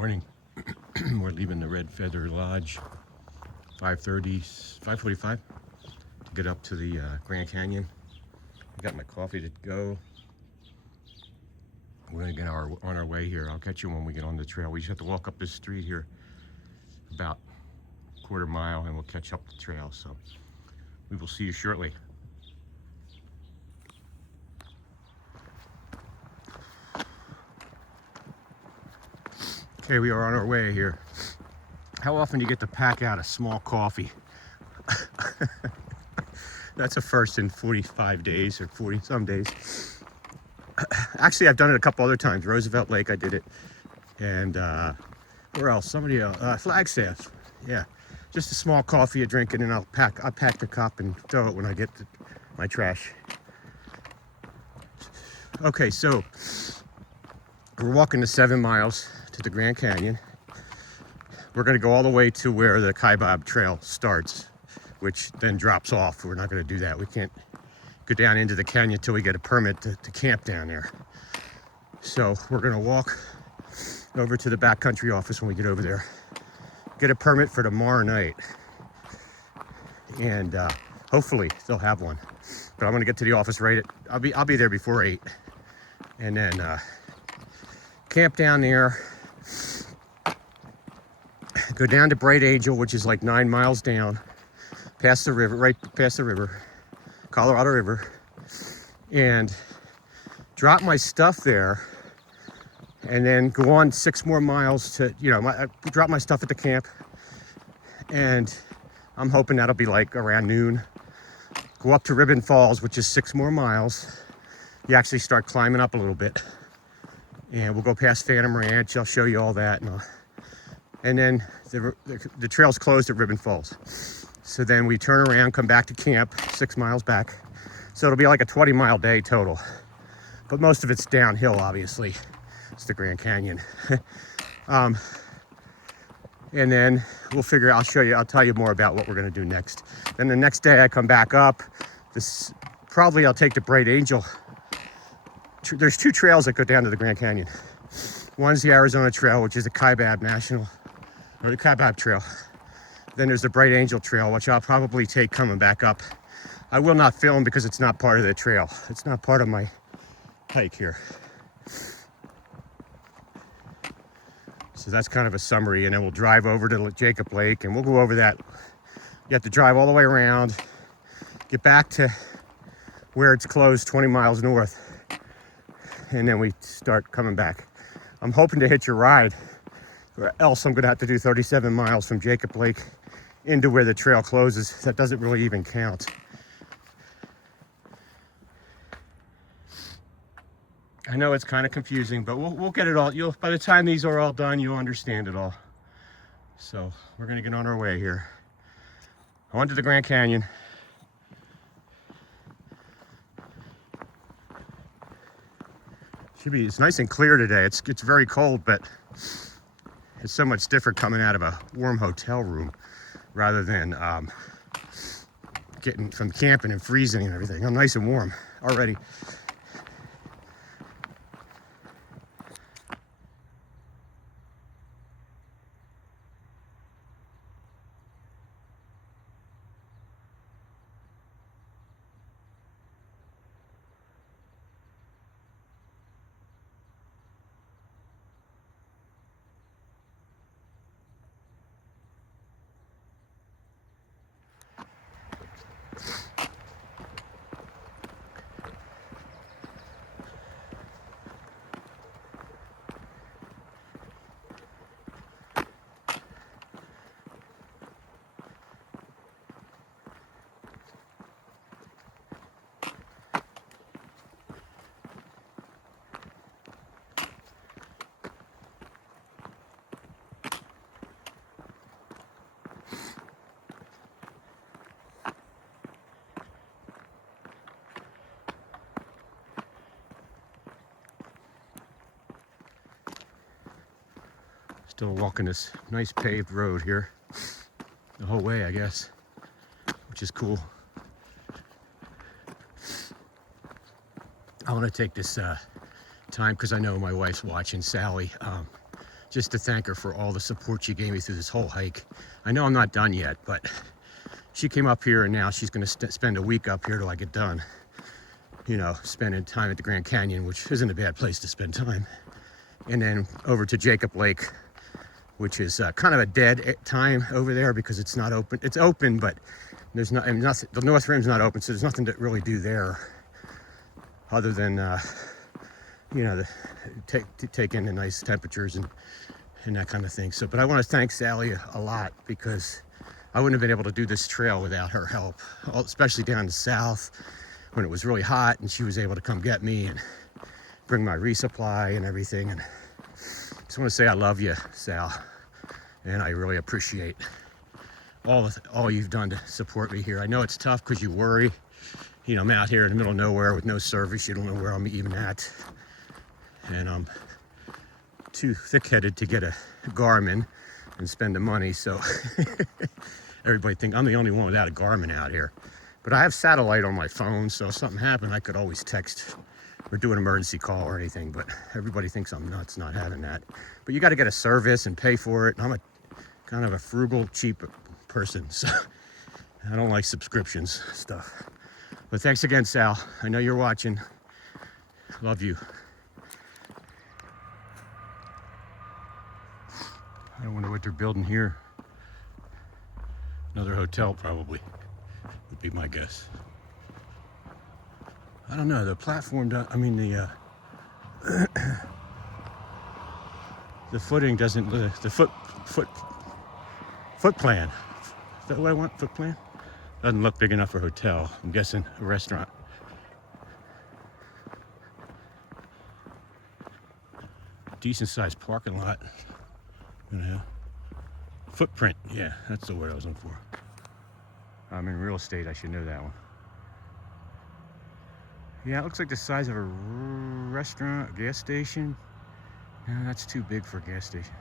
Morning. We're leaving the Red Feather Lodge 5:45 to get up to the Grand Canyon. I got my coffee to go. We're gonna get on our way here. I'll catch you when we get on the trail. We just have to walk up this street here about a quarter mile and we'll catch up the trail. So we will see you shortly. Okay, we are on our way here. How often do you get to pack out a small coffee? That's a first in 45 days or 40 some days. Actually, I've done it a couple other times. Roosevelt Lake, I did it. And where else? Somebody else. Flagstaff. Yeah. Just a small coffee, a drink, and then I'll pack the cup and throw it when I get to my trash. Okay, so we're walking the 7 miles to the Grand Canyon. We're going to go all the way to where the Kaibab trail starts, which then drops off. We're not going to do that. We can't go down into the canyon until we get a permit to camp down there. So we're going to walk over to the backcountry office when we get over there, get a permit for tomorrow night, and hopefully they'll have one. But I'm going to get to the office right at, I'll be there before 8, and then camp down there. Go down to Bright Angel, which is like 9 miles down, past the river, right past the river, Colorado River, and drop my stuff there, and then go on 6 more miles to, drop my stuff at the camp, and I'm hoping that'll be like around noon. Go up to Ribbon Falls, which is 6 more miles. You actually start climbing up a little bit, and we'll go past Phantom Ranch. I'll show you all that, and then the trail's closed at Ribbon Falls. So then we turn around, come back to camp, 6 miles back. So it'll be like a 20-mile day total. But most of it's downhill, obviously. It's the Grand Canyon. And then we'll figure, I'll tell you more about what we're gonna do next. Then the next day I come back up. Probably I'll take the Bright Angel. There's 2 trails that go down to the Grand Canyon. One's the Arizona Trail, which is the Kaibab the Kaibab Trail. Then there's the Bright Angel Trail, which I'll probably take coming back up. I will not film because it's not part of the trail. It's not part of my hike here. So that's kind of a summary, and then we'll drive over to Jacob Lake, and we'll go over that. You have to drive all the way around, get back to where it's closed 20 miles north, and then we start coming back. I'm hoping to hitch a ride, or else I'm gonna have to do 37 miles from Jacob Lake into where the trail closes. That doesn't really even count. I know it's kind of confusing, but we'll get it all. By the time these are all done, you'll understand it all. So we're gonna get on our way here. On to the Grand Canyon. It's nice and clear today. It's very cold, but it's so much different coming out of a warm hotel room rather than getting from camping and freezing and everything. I'm nice and warm already. Still walking this nice paved road here the whole way, I guess, which is cool. I want to take this time, because I know my wife's watching, Sally, just to thank her for all the support she gave me through this whole hike. I know I'm not done yet, but she came up here and now she's going to spend a week up here till I get done. You know, spending time at the Grand Canyon, which isn't a bad place to spend time. And then over to Jacob Lake, which is kind of a dead time over there because it's not open. It's open, but there's nothing. The North Rim's not open, so there's nothing to really do there, other than you know, take in the nice temperatures and that kind of thing. So, but I want to thank Sally a lot because I wouldn't have been able to do this trail without her help, especially down the south when it was really hot, and she was able to come get me and bring my resupply and everything. And just want to say I love you, Sal, and I really appreciate all you've done to support me here. I know it's tough because you worry. You know, I'm out here in the middle of nowhere with no service. You don't know where I'm even at. And I'm too thick-headed to get a Garmin and spend the money. So everybody think I'm the only one without a Garmin out here. But I have satellite on my phone, so if something happened, I could always text or do an emergency call or anything. But everybody thinks I'm nuts not having that. But you got to get a service and pay for it. And I'm a kind of a frugal, cheap person, so I don't like subscriptions stuff. But thanks again, Sal. I know you're watching. Love you. I wonder what they're building here. Another hotel, probably, would be my guess. I don't know. The platform, I mean, the footing doesn't. The foot plan. Is that what I want? Foot plan? Doesn't look big enough for a hotel. I'm guessing a restaurant. Decent sized parking lot. Yeah. Footprint. Yeah, that's the word I was looking for. I'm in real estate. I should know that one. Yeah, it looks like the size of a restaurant, a gas station. No, that's too big for a gas station.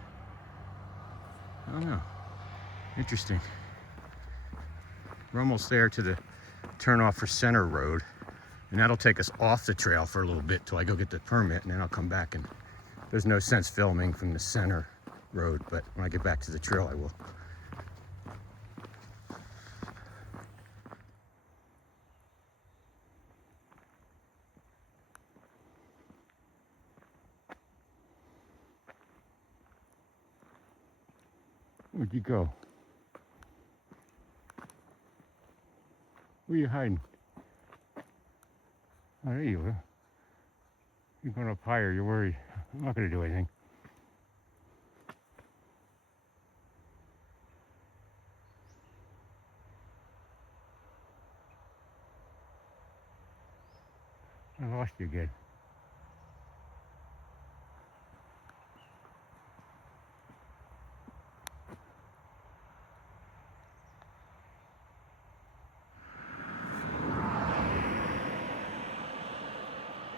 I don't know. Interesting. We're almost there to the turnoff for Center Road, and that'll take us off the trail for a little bit till I go get the permit, and then I'll come back. And there's no sense filming from the Center Road, but when I get back to the trail, I will. Where'd you go? Where are you hiding? Oh, there you are. You're going up higher, you're worried. I'm not going to do anything. I lost you again.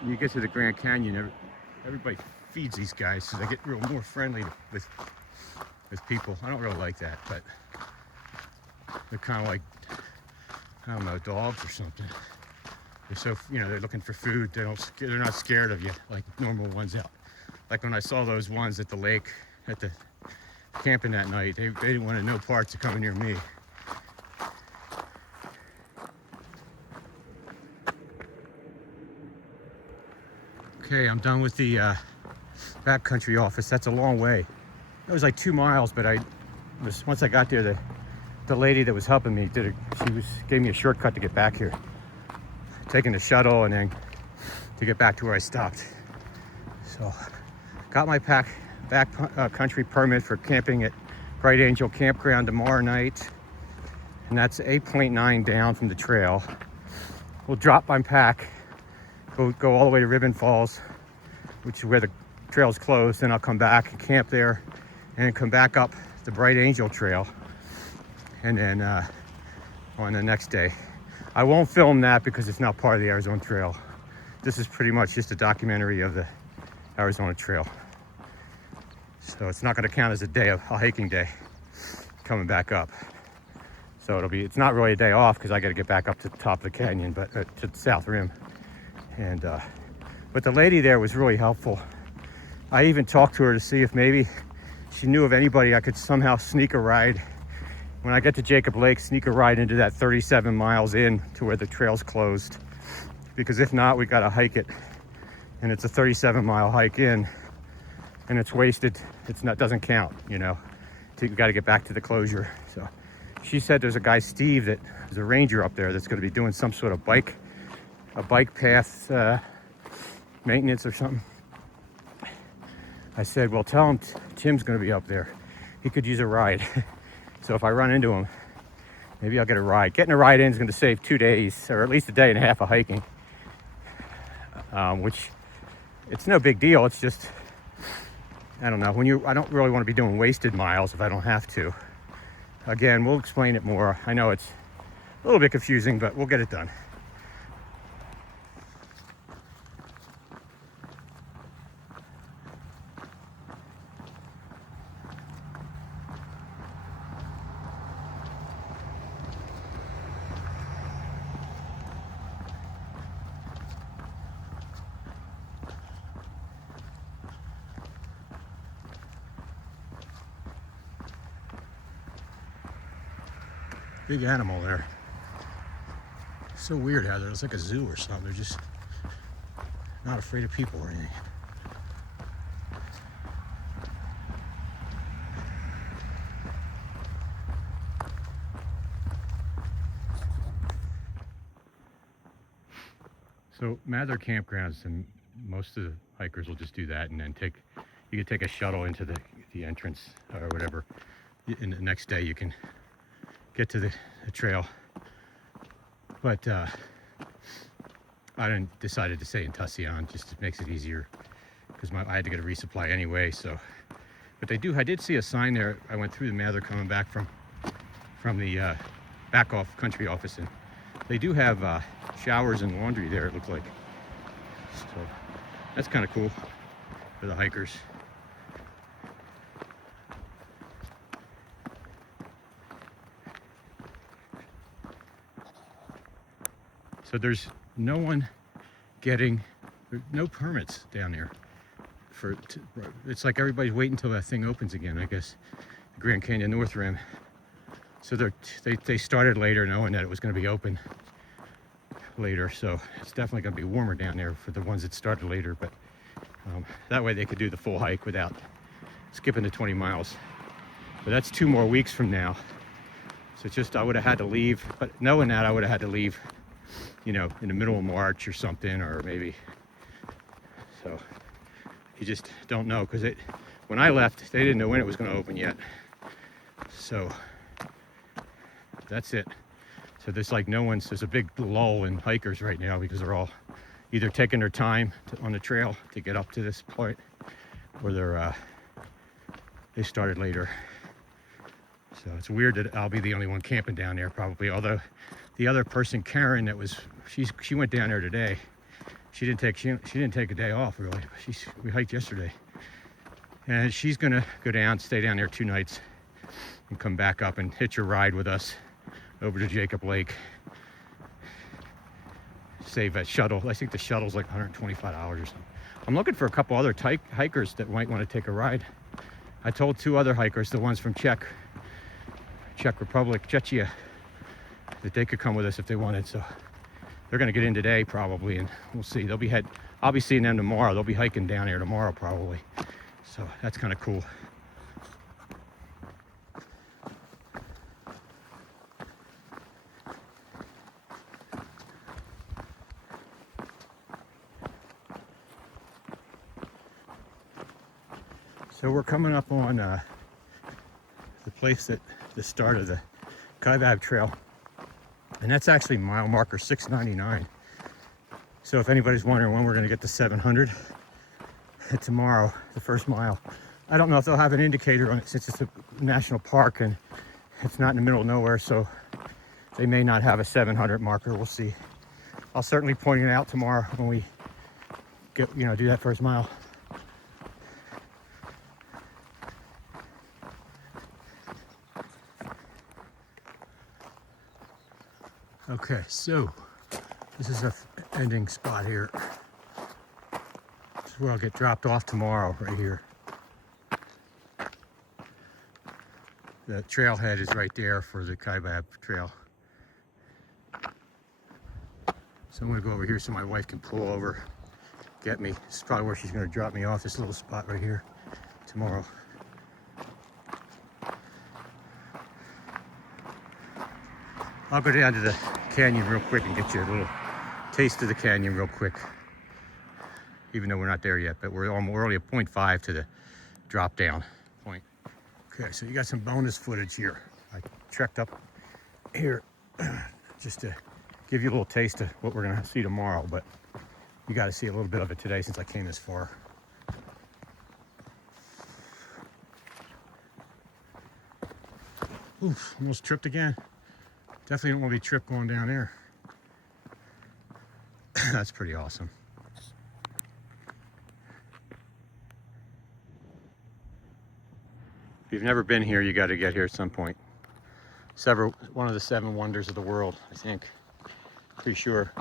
When you get to the Grand Canyon, everybody feeds these guys, so they get real more friendly with people. I don't really like that, but they're kind of like, I don't know, dogs or something. They're so, you know, they're looking for food. They're not scared of you like normal ones out. Like when I saw those ones at the lake, at the camping that night, they didn't want no parts of coming near me. Okay, I'm done with the backcountry office. That's a long way. It was like 2 miles, but once I got there, the lady that was helping me gave me a shortcut to get back here, taking the shuttle and then to get back to where I stopped. So, got my backcountry permit for camping at Bright Angel Campground tomorrow night, and that's 8.9 down from the trail. We'll drop my pack. Go all the way to Ribbon Falls, which is where the trail's closed. Then I'll come back and camp there, and then come back up the Bright Angel Trail, and then on the next day. I won't film that because it's not part of the Arizona Trail. This is pretty much just a documentary of the Arizona Trail. So it's not going to count as a hiking day coming back up. So it's not really a day off because I got to get back up to the top of the canyon, but to the South Rim. And but the lady there was really helpful. I even talked to her to see if maybe she knew of anybody I could somehow sneak a ride. When I get to Jacob Lake, sneak a ride into that 37 miles in to where the trail's closed. Because if not, we gotta hike it. And it's a 37-mile hike in, and it's wasted. It's not, doesn't count, you know. You gotta get back to the closure. So she said there's a guy, Steve, that is a ranger up there that's gonna be doing some sort of a bike path maintenance or something. I said, well, tell him Tim's gonna be up there. He could use a ride. So if I run into him, maybe I'll get a ride. Getting a ride in is gonna save 2 days, or at least a day and a half of hiking. Which, it's no big deal. It's just, I don't know, I don't really want to be doing wasted miles if I don't have to. Again, we'll explain it more. I know it's a little bit confusing, but we'll get it done. Big animal there. So weird how there's like a zoo or something. They're just not afraid of people or anything. So Mather campgrounds, and most of the hikers will just do that, and then you can take a shuttle into the entrance or whatever. And the next day you can get to the trail. But I decided to stay in Tusayan, just makes it easier, because I had to get a resupply anyway. So, but I did see a sign there. I went through the Mather coming back from the back off country office, and they do have showers and laundry there, it looked like. So that's kind of cool for the hikers. So there's no permits down there. It's like everybody's waiting until that thing opens again, I guess, the Grand Canyon North Rim. So they started later, knowing that it was going to be open later. So it's definitely going to be warmer down there for the ones that started later. But that way they could do the full hike without skipping the 20 miles. But that's 2 more weeks from now. So it's just, I would have had to leave. But knowing that, I would have had to leave, you know, in the middle of March or something, or maybe. So you just don't know, because when I left, they didn't know when it was going to open yet. So that's it. So there's a big lull in hikers right now, because they're all either taking their time on the trail to get up to this point, or they started later. So it's weird that I'll be the only one camping down there, probably. Although the other person, Karen, she went down there today. She didn't take a day off, really. We hiked yesterday, and she's gonna go down, stay down there 2 nights, and come back up and hitch a ride with us over to Jacob Lake. Save a shuttle. I think the shuttle's like $125 or something. I'm looking for a couple other hikers that might want to take a ride. I told 2 other hikers, the ones from Czech Republic, Czechia, that they could come with us if they wanted. So they're going to get in today probably, and we'll see. I'll be seeing them tomorrow. They'll be hiking down here tomorrow probably. So that's kind of cool. So we're coming up on the place that the start of the Kaibab trail, and that's actually mile marker 699. So if anybody's wondering when we're going to get to 700, tomorrow, the first mile. I don't know if they'll have an indicator on it, since it's a national park and it's not in the middle of nowhere, so they may not have a 700 marker. We'll see. I'll certainly point it out tomorrow when we do that first mile. Okay, so this is a ending spot here. This is where I'll get dropped off tomorrow, right here. The trailhead is right there for the Kaibab trail. So I'm gonna go over here so my wife can pull over, get me. This is probably where she's gonna drop me off, this little spot right here tomorrow. I'll go down to the canyon real quick and get you a little taste of the canyon real quick. Even though we're not there yet, but we're only a 0.5 to the drop down point. Okay, so you got some bonus footage here. I trekked up here just to give you a little taste of what we're gonna see tomorrow, but you got to see a little bit of it today since I came this far. Oof, almost tripped again. Definitely don't want to be tripped going down there. That's pretty awesome. If you've never been here, you got to get here at some point. One of the 7 wonders of the world, I think. Pretty sure.